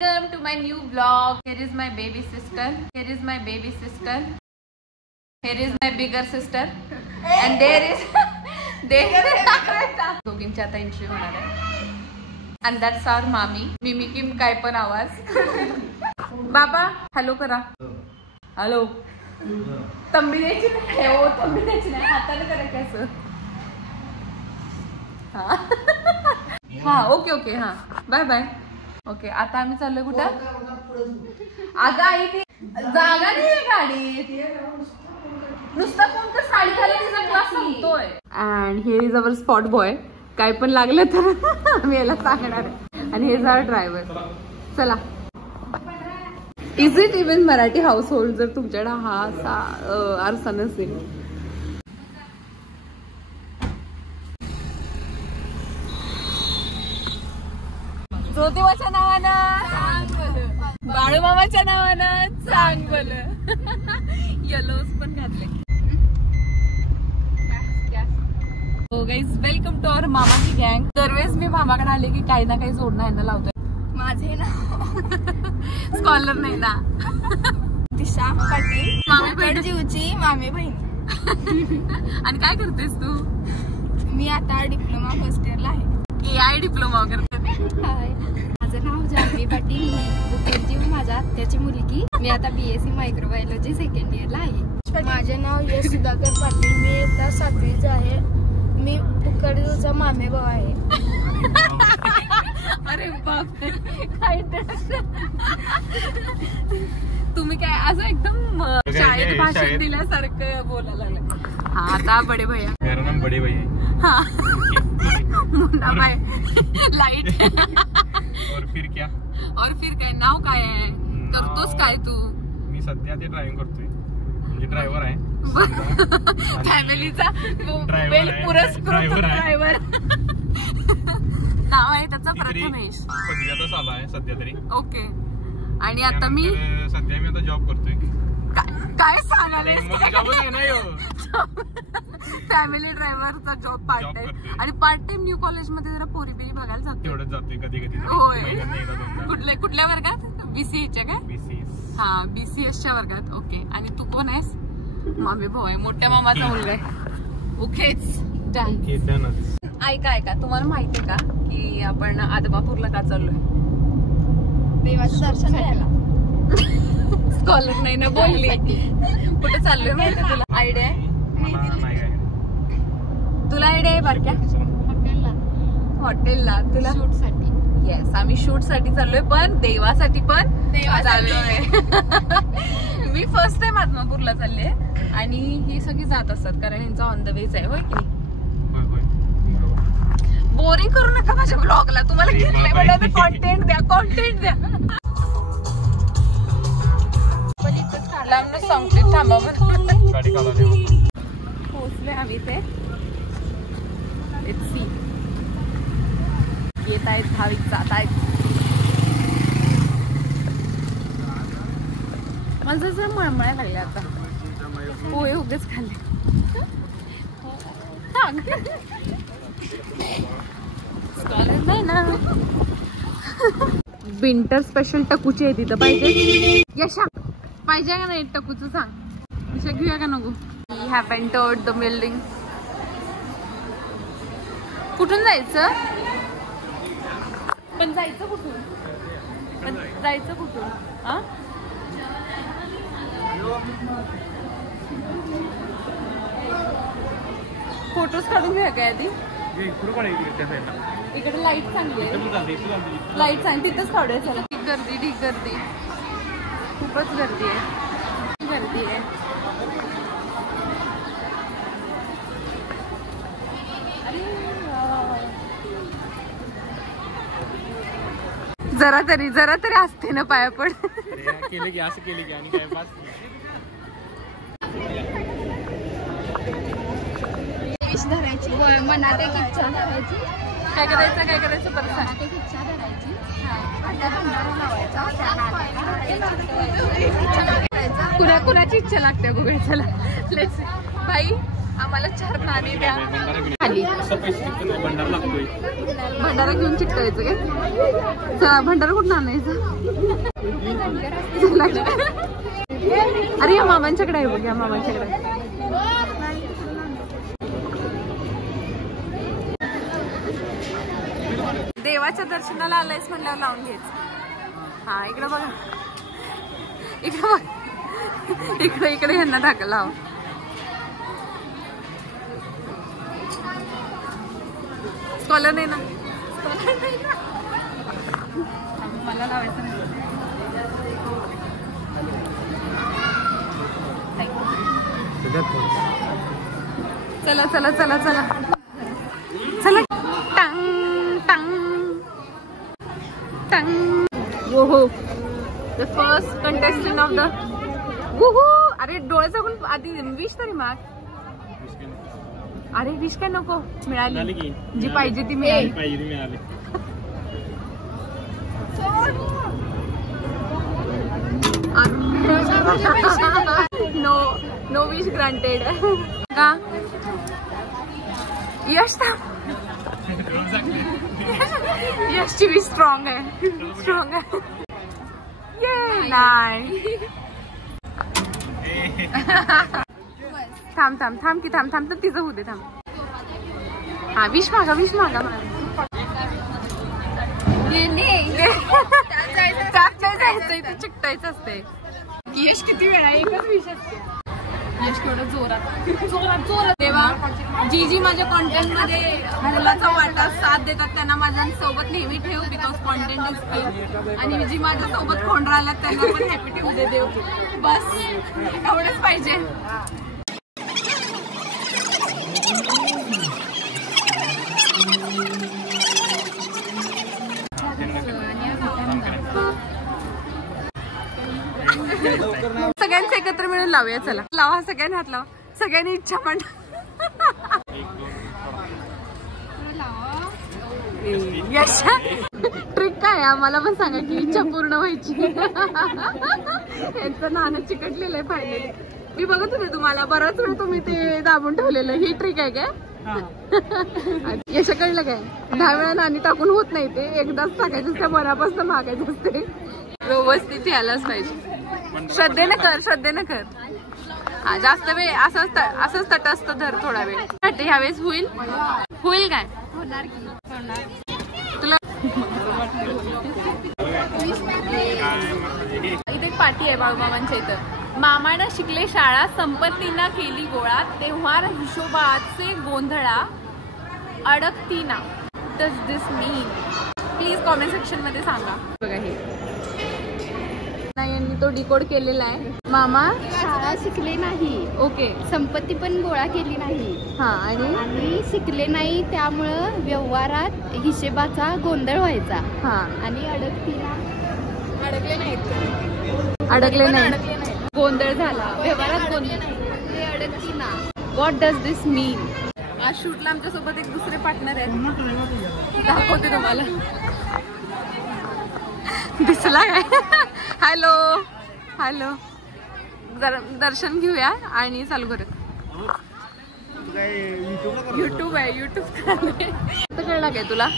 Welcome to my new vlog. Here is my baby sister. Here is my baby sister. Here is my bigger sister. And there is दोघींची आता entry होणार आहे. And that's our मामी. मिमी Kim काय पण आवाज. बाबा hello करा. हॅलो. तंबी द्यायची नाही हो, तंबी द्यायची नाही, हाताने करा कसं. हा ओके ओके हा बाय बाय. ओके आता आम्ही चाललोय कुठं. अगं आई ती जागा नाही गाडी, नुसतं कोणतं साडी घालून तिचा क्लास संपतोय. And here is our spot boy. काय पण लागलं तर आम्ही याला सांगणार आहे. आणि हे झालं ड्रायव्हर. चला. Is it even Marathi house hold जर तुमच्याकडे हा असा आरसा नसेल. ज्योतिबाच्या नावानं, बाळूमामाच्या नावानं सांग बोल. येलोज पण घातले. हो गाईज, वेलकम टू अवर मामाची गँग. दरवेळेस मी मामाकडे आले की काही ना काही जोडणं यांना लावतोय. माझे नाव स्कॉलर नाही ना, दिशा पाटील, मामी जीवची मामी बहीण. आणि काय करतेस तू. मी आता डिप्लोमा फर्स्ट इयरला आहे. AI डिप्लोमा करते. माझं नाव जान्हवी पाटील, बुकरजीव माझ्या आत्याची मुलगी. मी आता BSc मायक्रोबायोलॉजी सेकंड इयरला आहे. माझे नाव यश सुधाकर पाटील, मी आता 7वीच आहे. मी बुकरजीवचा मामे भाऊ आहे. अरे बाप, काय तुम्ही काय असं एकदम शाळेत भाषण दिल्यासारखं बोलायला लागलं. हा आता बडे भैया. मेरा नाम बडे भैया. हाँ मुन्ना भाई लाइट. और फिर काय नाव काय आहे, करतोस काय तू. मी सध्या ते ड्रायव्हिंग करतोय, म्हणजे ड्रायव्हर आहे. फॅमिलीचा वेल पुरस्कृत ड्रायव्हर. नाव आहे त्याचा प्रथमेश. पदवी आता चालू आहे सध्या तरी. ओके. आणि आता मी सध्या आता जॉब करतोय. काय सांगाले. फॅमिली ड्रायव्हरचा जॉब पार्ट टाइम. आणि पार्ट टाइम न्यू कॉलेज मध्ये जरा पोरी बिरी बघायला जातो. तेवढंच जातोय कधी कधी. होय. कुठल्या वर्गात. BCA काय. हा BCS च्या वर्गात. ओके. आणि तू कोण आहेस. मामी भाऊ आहे, मोठ्या मामाचा मुलगा आहे. ओकेच डन. ऐका तुम्हाला माहितीये का की आपण आदमापूरला का चाललोय. देवाचं दर्शन घ्यायला. स्कॉलर नाही ना बोलली. कुठे चाललोय माहितीये तुला. आयडिया आहे. तुला आयडिया आहे बारक्या. हॉटेलला. तुला शूट साठी. येस, आम्ही शूट साठी चाललोय, पण देवासाठी पण चाललोय. मी फर्स्ट टाइम आदमापूरला चालले आणि ही सगळी जात असतात कारण यांचा ऑन द वेच आहे. होय की बोरिंग करू नका माझ्या ब्लॉगला. तुम्हाला घेतलंय म्हणजे कॉन्टेंट द्या. लांबच सांगते थांबा म्हणून. पोहोचलोय आम्ही ते. Let's see. येत आहेत भाविक, जात आहेत. मला जसं मळमळायला लागले आता. पोहे उगेच खाल्ले. स्कॉलर नाही ना. विंटर स्पेशल टकूची आहे तिथं. पाहिजे यशा. पाहिजे का नाही टकूचं सांग. दिशा घेऊया का नको. We have entered the building. कुठून जायचं. पण जायचं कुठून. हा फोटोज काढून घ्या काय आधी. इकडे लाईट चांगली आहे. लाईट चांगली तिथंच काढूया. चला. ढीक गर्दी खूपच गर्दी आहे. जरा तरी असते ना पाया पड. केलं की असं केलं की आणि काय बास. धरायची मनात एक इच्छा धरायची. काय करायचं परत मनात एक इच्छा धरायची. कुणाची इच्छा लागते बघायला. भाई आम्हाला 4 नाणी द्या खाली. भंडारा घेऊन चिकटायचं काय? चला भंडारा कुठून आणायचं? अरे या मामांच्याकडे आहे बघ, या मामांच्याकडे. देवाच्या दर्शनाला आलायस म्हणल्यावर लावून घ्यायचं. हा इकडे बघा, इकडे बघ, इकडे इकडे ह्यांना टाकलं. लाव. स्कॉलर नाही ना, मला लावायचं नाही. चला चला चला चला चला. टांग टांग टांग. वो हो, the first contestant of the. वूहू. अरे डोळे झाकून आधी विश तरी माग. अरे विश काय नको, मिळाली जी पाहिजे ती मिळाली. No no wish granted. का यश यशची विश स्ट्रॉंग आहे, स्ट्रॉंग आहे. ये नाही. थांब थांब थांब की थांब थांब तर तिचं होऊ दे. थांब. हा विश मागा, विश मागा. जायचं चिकटायचं असते. यश किती वेळा एकच विश असते. यश केवढं जोरात जोरात जोरात. तेव्हा जी जी माझ्या कॉन्टेंट मध्ये मुलाचा वाटा साथ देतात त्यांना माझ्या सोबत नेहमी ठेव, बिकॉज कॉन्टेंट इज किंग. आणि जी माझ्या सोबत कोण राहिला त्यांना पण हॅपी ठेवू दे देव. बस एवढंच पाहिजे. सगळ्यांचे एकत्र मिळून लावूया. चला लावा, सगळ्यांनी हात लावा, सगळ्यांनी इच्छा मांड. यश ट्रिक काय आम्हाला पण सांगा की इच्छा पूर्ण व्हायची. यांचं नाणं चिकटलेलं आहे फायनली. मी बघत होते तुम्हाला बराच वेळ तुम्ही ते दाबून ठेवलेलं. ही ट्रिक आहे काय? यश कळलं काय? 10 वेळा नाणी टाकून होत नाही ते, एकदाच टाकायचं, त्या मनापासून मागायचं असते. व्यवस्थित यायलाच पाहिजे. श्रद्धेनं कर, श्रद्धेनं कर. हा जास्त वेळ असंच तटस्थ धर थोडा वेळ. ह्यावेळेस होईल होईल काय? तुला इथे पार्टी आहे बाळूमामांच्या इथं. मामानं शिकले शाळा, संपत्तीना केली गोळा, तेव्हा हिशोबाचे गोंधळा अडकतीना. Does this mean? Please comment section मध्ये सांगा. बघा हे यांनी तो डिकोड केलेला आहे. मामा शाळा शिकले नाही, ओके, संपत्ती पण गोळा केली नाही. हा आणि शिकले नाही त्यामुळं व्यवहारात हिशेबाचा गोंधळ व्हायचा. हा आणि अडकले नाहीत, अडकले नाही, गोंधळ झाला व्यवहारात, गोंधळ नाही, अडकतीना. व्हॉट डज दिस मीन? आज शूटला आमच्या सोबत एक दुसरे पार्टनर आहेत, दाखवते तुम्हाला. दिसला काय? Hello hello. दर्शन घेऊया आणि चालू करूया. युट्यूब आहे, युट्यूब कळला काय तुला?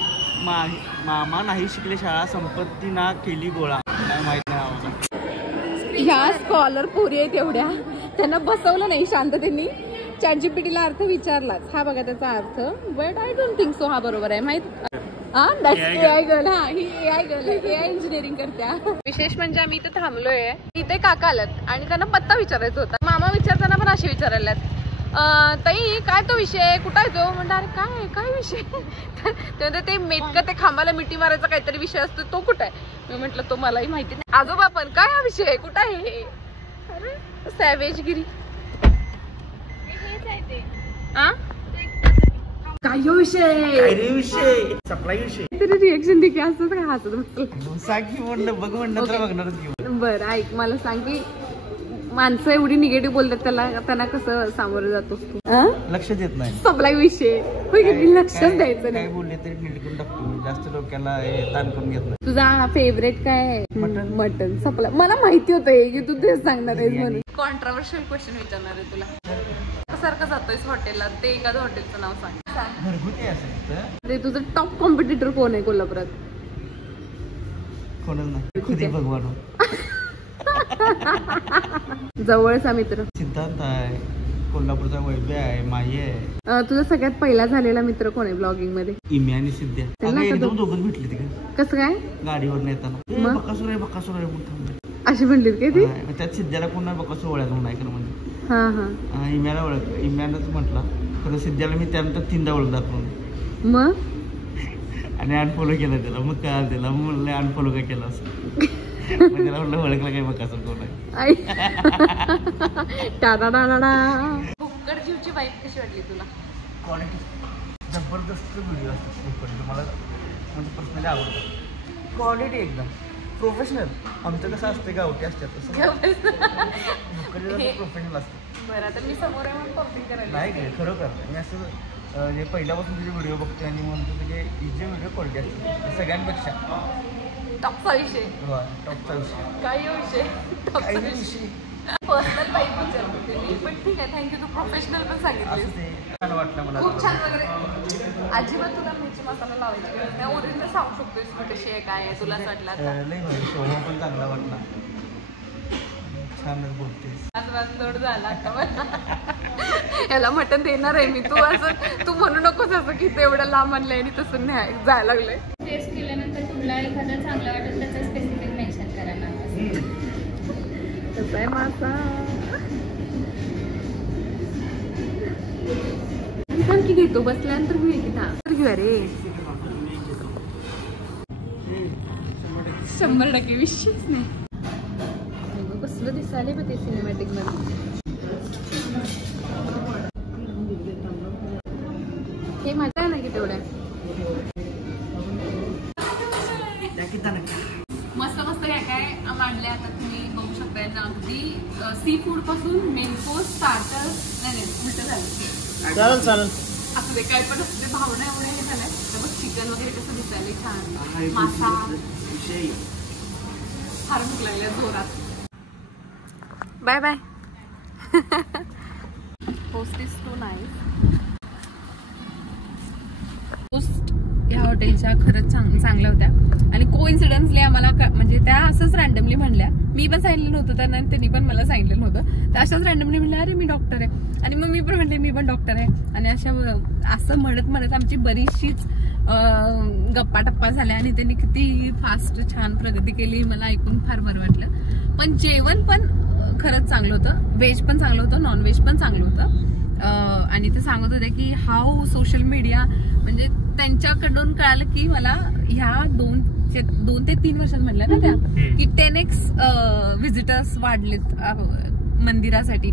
मामा नाही शिकले शाळा, संपत्ती ना केली गोळा. माहित नाही. ह्या स्कॉलर पोरी आहेत एवढ्या, त्यांना बसवलं नाही शांततेनी. ChatGPTला अर्थ विचारलाच. हा बघा त्याचा अर्थ, but I don't think so हा बरोबर आहे. माहित AI गर्ल. हा ही AI गर्ल आहे, AI इंजिनिअरिंग करत्या. विशेष म्हणजे आम्ही इथे थांबलोय, इथे काका आल्यात आणि त्यांना पत्ता विचारायचा होता. मामा विचारताना पण असे विचारायला, ताई काय तो विषय, कुठं आहे तो? म्हणता अरे काय काय विषय? ते मेटकं ते खांबाला मिठी मारायचा काहीतरी विषय असतो, तो कुठं आहे? मी म्हटलं तो मलाही माहिती नाही. आजोबा पण काय हा विषय, कुठं आहे? अरे सॅवेजगिरी. काय विषय? सप्लाय विषय. तरी रिएक्शन देखील असतं काय हसत म्हणलं बघ म्हणलं तर बघणारच घेऊन. बरं ऐक, मला सांग की माणसं एवढी निगेटिव्ह बोलतात, त्यांना कसं सामोरं जातो? लक्ष देत नाही. सप्लाय विषय लक्षच द्यायचं नाही. काय बोलले तरी नीट करून टाकतो, जास्त डोक्याला ताण करून घेत नाही. तुझा फेवरेट काय? मटन. सप्लाय मला माहिती होतं की तू तेच सांगणार आहेस म्हणून. कॉन्ट्रोवर्शियल क्वेश्चन विचारणार आहे तुला. सारखं जातोयस हॉटेलला, ते एखादं हॉटेलचं नाव सांग. घरगुती असेल ते तुझं टॉप कॉम्पिटिटर कोण आहे कोल्हापुरात? कोणच नाही, खुदे भगवान. जवळचा मित्र सिद्धांत आहे, कोल्हापूरचा वैभव आहे, माई आहे. तुझा सगळ्यात पहिला झालेला मित्र कोण आहे ब्लॉगिंग मध्ये? इम्या आणि सिद्ध्या. त्यांना अगं, का एकदम दोघंच भेटले तिकडे कसं काय? गाडीवर येताना. मग? बकासूर आहे बकासूर आहे म्हणून थांबले. अशी म्हणलीत काय ती? हा, त्यात सिद्ध्याला कोण नाही बकासूर ओळख म्हणून ऐकलं म्हणजे. हा हा. इम्याला ओळखलं, इम्यानंच म्हटलं. खरं सिद्ध्याला मी त्यानंतर 3दा ओळखतात म्हणून. मग आणि अनफॉलो केलं त्याला. मग काय त्याला म्हणलं अनफॉलो काय केलं असं. मग त्याला म्हटलं ओळखलं काय बकासूर कोण आहे. आई टाडाडाडाडा. भुक्कडजीवची वाईफ कशी वाटली तुला? क्वालिटी जबरदस्त व्हिडिओ असतात मला म्हणजे पर्सनली आवडतात. क्वालिटी एकदम प्रोफेशनल. आमचं कसं असतं गावठी असतात तसं प्रोफेशनल असतं. बरं आता मी समोर आहे म्हणून कॉपी करायला नाही काय खरोखर मी असं जे पहिल्यापासून तुझे व्हिडिओ बघतोय आणि म्हणतो की जे व्हिडिओ क्वालिटी असते सगळ्यांपेक्षा टॉपचा विषय. टॉपचा विषय काय विषय? टॉपचा विषय. पर्सनल वाईफ विचारते मी, पण ठीक आहे, थँक्यू. तू प्रोफेशनल पण सांगितले. असं ते छान वाटलं मला. खूप छान वगैरे. अजिबात तुला मिरची मसाला लावायची गरज नाही. ओरिजिनल सांगू शकतोस की कशी आहे काय आहे तुला वाटलं आता. लई भारी शोभा पण चांगला वाटला. छानच बोलतेस. आज जोड झाला आता मला. याला मटण देणार आहे मी. तू असं तू म्हणू नकोस असं की ते एवढं लांब आणलंय आणि तसं नाही जायला लागलंय. टेस्ट केल्यानंतर तुला एखादं चांगलं वाटेल त्याचं स्पेसिफिक मेन्शन करा ना. कसं आहे मासा? थांब की घेतो बसल्यानंतर घेऊ की थांब घेऊया रे. 100% विषयच नाही. कसलं दिसायला बघ ते सिनेमॅटिक मध्ये. हे माझं आहे ना की तेवढ्या मस्त मस्त काय काय मांडले आता तुम्ही बघू शकताय ना. अगदी सी फूड पासून मेन कोर्स स्टार्टर्स. नाही उलट झालं. चालेल असं ते काय पण असते भावना एवढे हे झालंय. तर मग चिकन वगैरे कसं दिसायला छान. मासा फार भूक लागल्या जोरात. Bye bye. Post is too nice. Post ह्या हॉटेलच्या खरंच चांगल्या होत्या आणि कोइन्सिडन्सली आम्हाला म्हणजे त्या असंच रँडमली म्हणल्या. मी पण सांगितलं नव्हतं त्यांना आणि त्यांनी पण मला सांगितलं नव्हतं. त्या अशाच रँडमली म्हणल्या अरे मी डॉक्टर आहे आणि मग मी पण म्हणते मी पण डॉक्टर आहे. आणि अशा असं म्हणत आमची बरीचशीच गप्पा टप्पा झाल्या आणि त्यांनी किती फास्ट छान प्रगती केली. मला ऐकून फार बरं वाटलं. पण जेवण पण खरंच चांगलं होतं. व्हेज पण चांगलं होतं, नॉन व्हेज पण चांगलं होतं. आणि ते सांगत होते की हाऊ सोशल मीडिया म्हणजे त्यांच्याकडून कळालं की मला ह्या 2 ते 3 वर्षात म्हणल्या ना त्या की 10x व्हिजिटर्स वाढलेत मंदिरासाठी.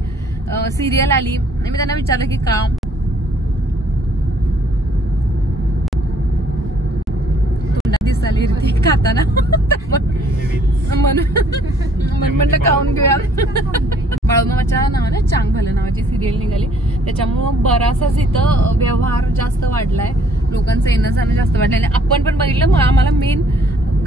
सिरियल आली आणि मी त्यांना विचारलं की का. तोंडात दिसाली रे खाताना म्हणलं खाऊन घेऊया. बाळूमामाच्या नावाने चांग भलं नावाची सिरियल निघाली. त्याच्यामुळं बराचसाच इथं व्यवहार जास्त वाढलाय. लोकांचं येणं जाणं जास्त वाढलं आणि आपण पण बघितलं. मग आम्हाला मेन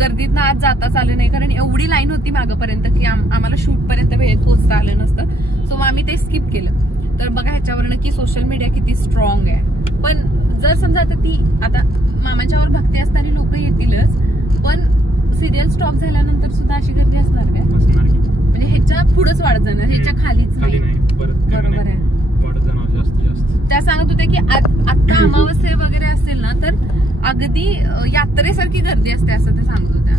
गर्दीत आज जाताच आलं नाही कारण एवढी लाईन होती मागपर्यंत की आम्हाला शूट पर्यंत वेळेत पोहोचता आलं नसतं. सो मग आम्ही ते स्किप केलं. तर बघा ह्याच्यावरनं की सोशल मीडिया किती स्ट्रॉंग आहे. पण जर समजा आता मामाच्यावर भक्ती असताना लोक येतीलच. पण सिरियल स्टॉप झाल्यानंतर सुद्धा अशी गर्दी असणार काय? म्हणजे ह्याच्या पुढेच वाढत जाणार, ह्याच्या खालीच नाही. बरोबर आहे. त्या सांगत होत्या की आता अमावस्या वगैरे असेल ना तर अगदी यात्रेसारखी गर्दी असते असं ते सांगत होत्या.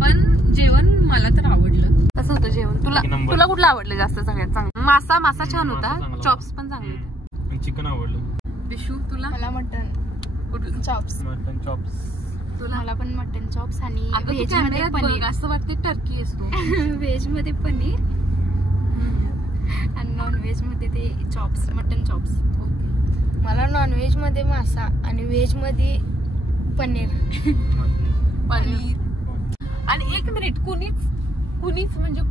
पण जेवण मला तर आवडलं. कसं होतं जेवण? तुला कुठलं आवडलं जास्त? सगळ्यात चांगलं मासा छान होता. चॉप्स पण चांगले होते. चिकन आवडलं. विशू तुला? मला मटन चॉप्स. Mutton chops. मला पण मटन चॉप्स आणि व्हेज मध्ये पनीर. असं वाटते टर्की असतो. व्हेज मध्ये पनीर आणि नॉन व्हेज मध्ये ते चॉप्स, मटन चॉप्स. मला नॉन व्हेज मध्ये मासा आणि व्हेज मध्ये पनीर. आणि 1 मिनिट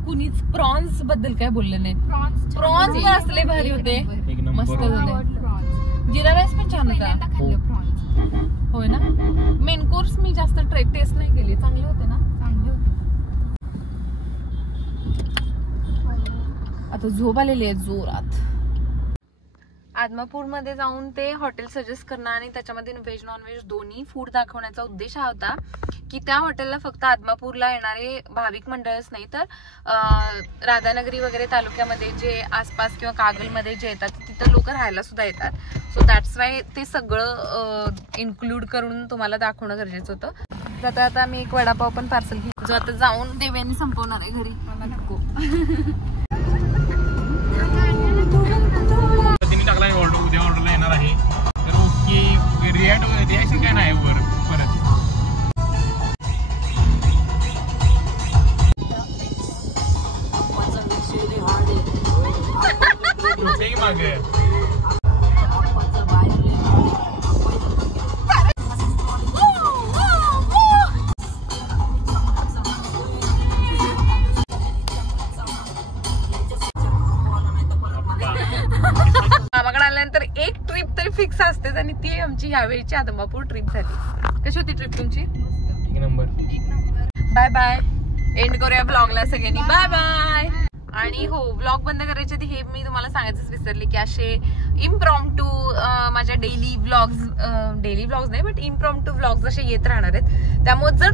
कुणीच प्रॉन्स बद्दल काय बोललं नाही. प्रॉन्स असले भारी होते, मस्त होते. जिरा राईस पण छान होता. होय ना. मेन कोर्स मी जास्त टेस्ट नाही केली. चांगले होते ना? चांगले होते. आता झोप आलेली आहे जोरात. आदमापूरमध्ये जाऊन ते हॉटेल सजेस्ट करणं आणि त्याच्यामध्ये व्हेज नॉनव्हेज दोन्ही फूड दाखवण्याचा उद्देश हा होता की त्या हॉटेलला फक्त आदमापूरला येणारे भाविक मंडळच नाही तर राधानगरी वगैरे तालुक्यामध्ये जे आसपास किंवा कागलमध्ये जे येतात तिथं लोक राहायला सुद्धा येतात. सो दॅट्स वाय ते सगळं इन्क्लूड करून तुम्हाला दाखवणं गरजेचं होतं. आता आता मी एक वडापाव पण पार्सल घेईन जो आता जाऊन देव्याने संपवणार आहे घरी. मला नको. उद्या ऑर्डरला येणार आहे तर ओके रिॲक्शन काय नाही वर परत मागे मामाकडे आल्यानंतर एक ट्रिप तरी फिक्स असतेच आणि ती आमची ह्यावेळीची आदमापूर ट्रिप झाली. कशी होती ट्रिप तुमची? एक नंबर. Bye bye. एंड करूया ब्लॉगला सगळ्यांनी. Bye bye. आणि हो ब्लॉग बंद करायचे आधी हे मी तुम्हाला सांगायचंच विसरले की असे इम्प्रॉम्प्टू माझ्या डेली ब्लॉग्स नाही बट इम्प्रॉम्प्टू ब्लॉग्स असे येत राहणार आहेत. त्यामुळे जर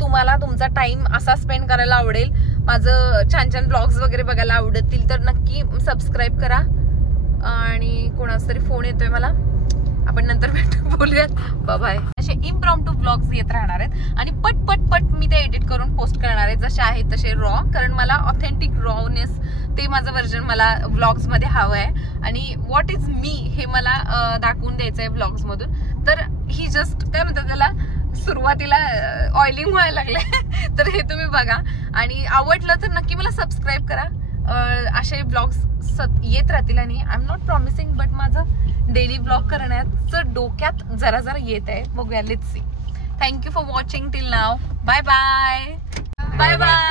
तुम्हाला तुमचा टाइम असा स्पेंड करायला आवडेल, माझं छान छान ब्लॉग्स वगैरे बघायला आवडतील तर नक्की सबस्क्राईब करा. आणि कोणाचा तरी फोन येतोय मला, आपण नंतर भेटू बोलूयात. बाय. असे इम्प्रॉम्प्टू ब्लॉग्स येत राहणार आहेत आणि पट मी ते एडिट करून पोस्ट करणार आहे जसे आहेत तसे रॉ, कारण मला ऑथेंटिक रॉनेस ते माझं व्हर्जन मला व्लॉग्स मध्ये हवं आहे आणि व्हॉट इज मी हे मला दाखवून द्यायचं आहे व्लॉग्स मधून. तर ही जस्ट काय म्हणतात त्याला सुरुवातीला ऑइलिंग व्हायला लागले तर हे तुम्ही बघा आणि आवडलं तर नक्की मला सबस्क्राईब करा. असे ब्लॉग्स येत राहतील आणि I am not promising but माझं डेली ब्लॉग करण्याचं डोक्यात जरा येत आहे. बघूया, let's see. Thank you for watching till now. Bye bye. Bye bye.